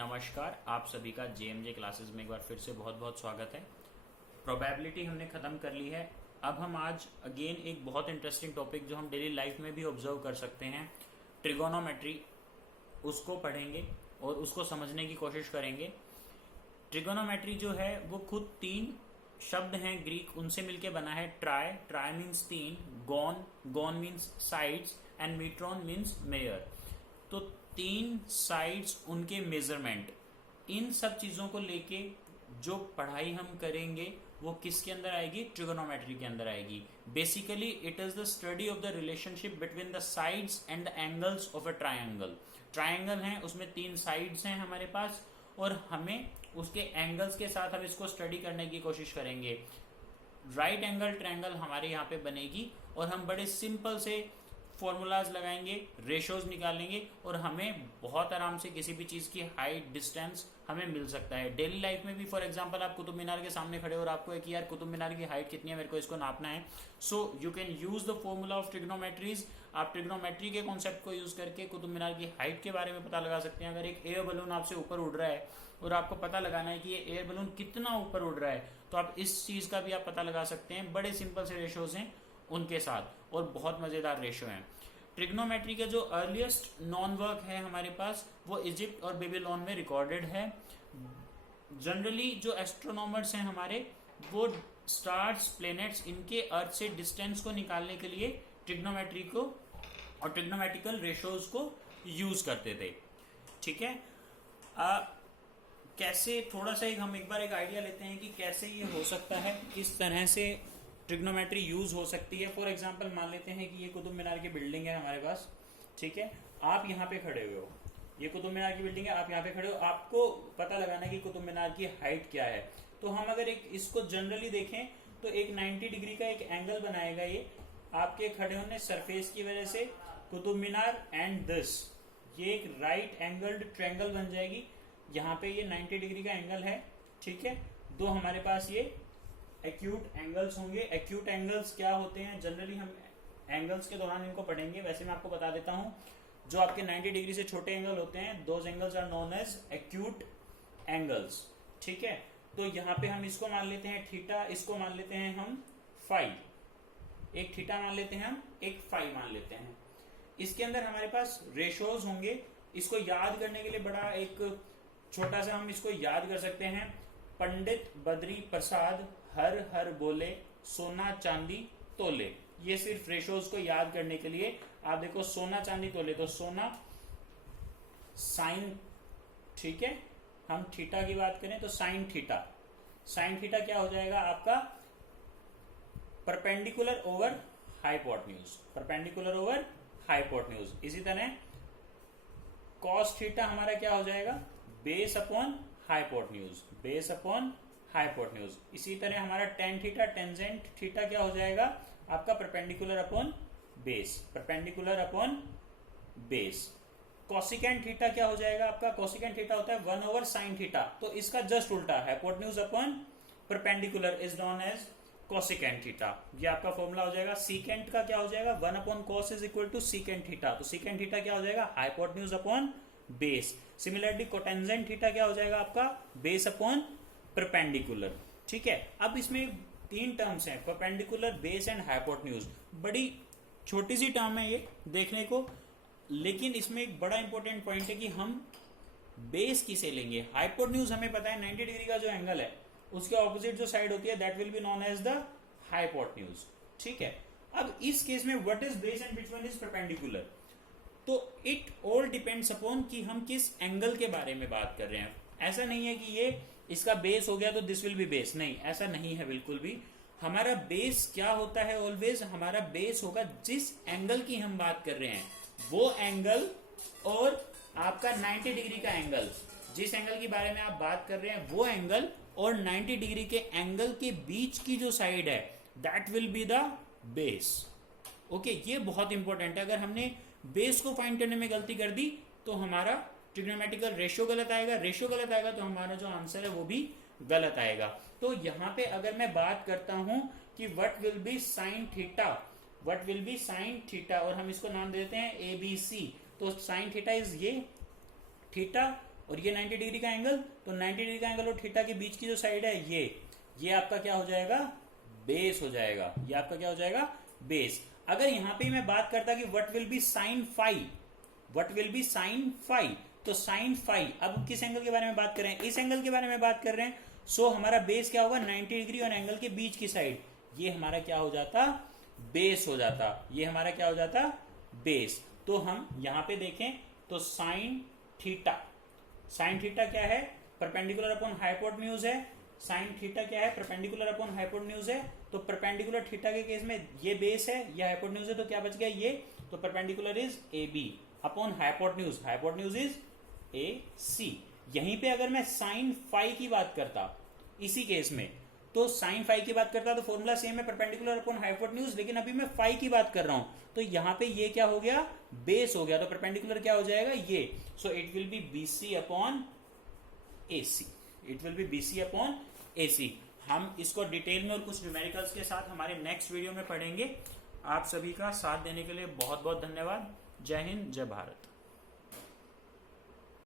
नमस्कार, आप सभी का जेएमजे क्लासेस में एक बार फिर से बहुत बहुत स्वागत है। प्रोबेबिलिटी हमने ख़त्म कर ली है। अब हम आज अगेन एक बहुत इंटरेस्टिंग टॉपिक जो हम डेली लाइफ में भी ऑब्जर्व कर सकते हैं, ट्रिगोनोमेट्री, उसको पढ़ेंगे और उसको समझने की कोशिश करेंगे। ट्रिगोनोमेट्री जो है वो खुद तीन शब्द हैं ग्रीक, उनसे मिलके बना है। ट्राई, ट्राई मीन्स तीन, gon, gon means sides and metron means mayor. तो तीन साइड्स, उनके मेजरमेंट, इन सब चीज़ों को लेके जो पढ़ाई हम करेंगे वो किसके अंदर आएगी? ट्रिगोनोमेट्री के अंदर आएगी। Basically it is the study of the relationship between the sides and the angles of a triangle. Triangle है, उसमें तीन साइड्स हैं हमारे पास और हमें उसके एंगल्स के साथ हम इसको स्टडी करने की कोशिश करेंगे। राइट एंगल ट्रायंगल हमारे यहाँ पे बनेगी और हम बड़े सिंपल से फॉर्मूलाज लगाएंगे, रेशोज निकालेंगे और हमें बहुत आराम से किसी भी चीज़ की हाइट, डिस्टेंस हमें मिल सकता है। डेली लाइफ में भी फॉर एग्जांपल आप कुतुब मीनार के सामने खड़े हो और आपको है कि यार कुतुब मीनार की हाइट कितनी है, मेरे को इसको नापना है। So you can use the formula of trigonometries. आप ट्रिग्नोमेट्री के कॉन्सेप्ट को यूज करके कुतुब मीनार की हाइट के बारे में पता लगा सकते हैं। अगर एक एयर बलून आपसे ऊपर उड़ रहा है और आपको पता लगाना है कि ये एयर बलून कितना ऊपर उड़ रहा है, तो आप इस चीज़ का भी आप पता लगा सकते हैं। बड़े सिंपल से रेशोज हैं उनके साथ और बहुत मज़ेदार रेशो हैं। ट्रिग्नोमेट्री का जो अर्लीस्ट नॉन वर्क है हमारे पास वो इजिप्ट और बेबीलोन में रिकॉर्डेड है। जनरली जो एस्ट्रोनॉमर्स हैं हमारे, वो स्टार्स, प्लैनेट्स, इनके अर्थ से डिस्टेंस को निकालने के लिए ट्रिग्नोमेट्री को और ट्रिग्नोमेट्रिकल रेशोज को यूज करते थे। ठीक है, कैसे, थोड़ा सा हम एक बार एक आइडिया लेते हैं कि कैसे ये हो सकता है, किस तरह से ट्रिग्नोमेट्री यूज हो सकती है। फॉर एग्जांपल मान लेते हैं कि ये कुतुब मीनार की बिल्डिंग है हमारे पास। ठीक है, आप यहाँ पे खड़े हुए हो, ये कुतुब मीनार की बिल्डिंग है, आप यहाँ पे खड़े हो, आपको पता लगाना है कि कुतुब मीनार की हाइट क्या है। तो हम अगर एक इसको जनरली देखें तो एक 90 डिग्री का एक एंगल बनाएगा ये आपके खड़े होने सरफेस की वजह से। कुतुब मीनार एंड दिस, ये एक राइट एंगल्ड ट्रायंगल बन जाएगी। यहाँ पे ये 90 डिग्री का एंगल है। ठीक है, दो हमारे पास ये एक्यूट एंगल्स होंगे। एक्यूट एंगल्स क्या होते हैं? जनरली हम एंगल्स के दौरान इनको पढ़ेंगे, वैसे मैं आपको बता देता हूं। जो आपके 90 डिग्री से छोटे एंगल होते हैं, those angles are known as acute angles. ठीक है, तो यहाँ पे हम इसको मान लेते हैं थीटा, इसको मान लेते हैं हम फाई, एक थीटा मान लेते हैं हम, एक फाई मान लेते हैं। इसके अंदर हमारे पास रेशोज होंगे। इसको याद करने के लिए बड़ा एक छोटा सा हम इसको याद कर सकते हैं। पंडित बद्री प्रसाद हर हर बोले, सोना चांदी तोले। ये सिर्फ रेशोज को याद करने के लिए। आप देखो, सोना चांदी तोले, तो सोना साइन, ठीक है, हम थीटा की बात करें तो साइन थीटा। साइन थीटा क्या हो जाएगा आपका? Perpendicular over hypotenuse, perpendicular over hypotenuse. इसी तरह कॉस थीटा हमारा क्या हो जाएगा? Base upon hypotenuse, base upon hypotenuse. इसी तरह हमारा टेन थीटा, टेंजेंट थीटा क्या हो जाएगा आपका? Perpendicular upon base, perpendicular upon base. Cosecant theta क्या हो जाएगा आपका? कोसिकेंट थीटा होता है 1 ओवर साइन थीटा। तो इसका जस्ट उल्टा, hypotenuse upon perpendicular is known as cosecant theta. ये आपका फॉर्मूला हो जाएगा। सीकेंट का क्या हो जाएगा? 1 upon cos is equal to secant theta. तो सीकेंट थीटा क्या हो जाएगा? Hypotenuse upon base. Similarly cotangent theta क्या हो जाएगा आपका? Base upon perpendicular. ठीक है, अब इसमें तीन टर्म्स हैं, परपेंडिकुलर, बेस एंड हाइपोटेन्यूज। बड़ी छोटी सी टर्म है ये देखने को, लेकिन इसमें एक बड़ा इंपॉर्टेंट पॉइंट है कि हम बेस किसे लेंगे। हाइपोटेन्यूज हमें पता है 90 डिग्री का जो एंगल है उसके ऑपोजिट जो साइड होती है that will be known as the hypotenuse. ठीक है, अब इस केस में what is base and which one is perpendicular? तो इट ऑल डिपेंड्स अपॉन कि हम किस एंगल के बारे में बात कर रहे हैं। ऐसा नहीं है कि ये इसका बेस हो गया तो दिस विल बी बेस, नहीं, ऐसा नहीं है बिल्कुल भी। हमारा बेस क्या होता है? ऑलवेज हमारा बेस होगा जिस एंगल की हम बात कर रहे हैं वो एंगल, और आपका 90 डिग्री का एंगल, जिस एंगल के बारे में आप बात कर रहे हैं वो एंगल, और 90 डिग्री के एंगल के बीच की जो साइड है that will be the base. Okay, ये बहुत इंपॉर्टेंट है। अगर हमने बेस को फाइंड करने में गलती कर दी तो हमारा ट्रिग्नोमेट्रिकल रेशियो गलत आएगा, रेशियो गलत आएगा तो हमारा जो आंसर है वो भी गलत आएगा। तो यहाँ पे अगर मैं बात करता हूं कि what will be sine theta, what will be sine theta, और हम इसको नाम देते हैं ABC। तो साइन थीटा इज ये थीटा और ये 90 डिग्री का एंगल, तो 90 डिग्री का एंगल और थीटा के बीच की जो साइड है ये आपका क्या हो जाएगा, बेस हो जाएगा। ये आपका क्या हो जाएगा, बेस। अगर यहां पे मैं बात करता कि what will be sine phi, what will be sine phi, तो साइन फाई, अब किस एंगल के बारे में बात कर रहे हैं, इस एंगल के बारे में बात कर रहे हैं। सो हमारा बेस क्या होगा, 90 डिग्री और एंगल के बीच की साइड, ये हमारा क्या हो जाता, बेस हो जाता। ये हमारा क्या हो जाता, बेस। तो हम यहां पे देखें तो साइन थीटा, साइन थीटा क्या है, परपेंडिकुलर अपॉन हाइपोटेन्यूज है। साइन थीटा क्या है, परपेंडिकुलर अपॉन हाइपोटेन्यूज है। तो परपेंडिकुलर थीटा के केस में ये बेस है, ये हाइपोटेन्यूज है, तो क्या बच गया ये, तो perpendicular is A B upon hypotenuse, hypotenuse is A C. यहीं पे अगर मैं साइन फाई की बात करता इसी केस में, तो साइन फाई की बात करता तो फॉर्मूला सेम है, परपेंडिकुलर अपॉन हाइपोटेन्यूज, लेकिन अभी मैं फाई की बात कर रहा हूं, तो यहां पे ये क्या हो गया, बेस हो गया, तो परपेंडिकुलर क्या हो जाएगा ये। So it will be BC upon AC, it will be BC upon AC. हम इसको डिटेल में और कुछ न्यूमेरिकल्स के साथ हमारे नेक्स्ट वीडियो में पढ़ेंगे। आप सभी का साथ देने के लिए बहुत बहुत धन्यवाद। जय हिंद, जय भारत।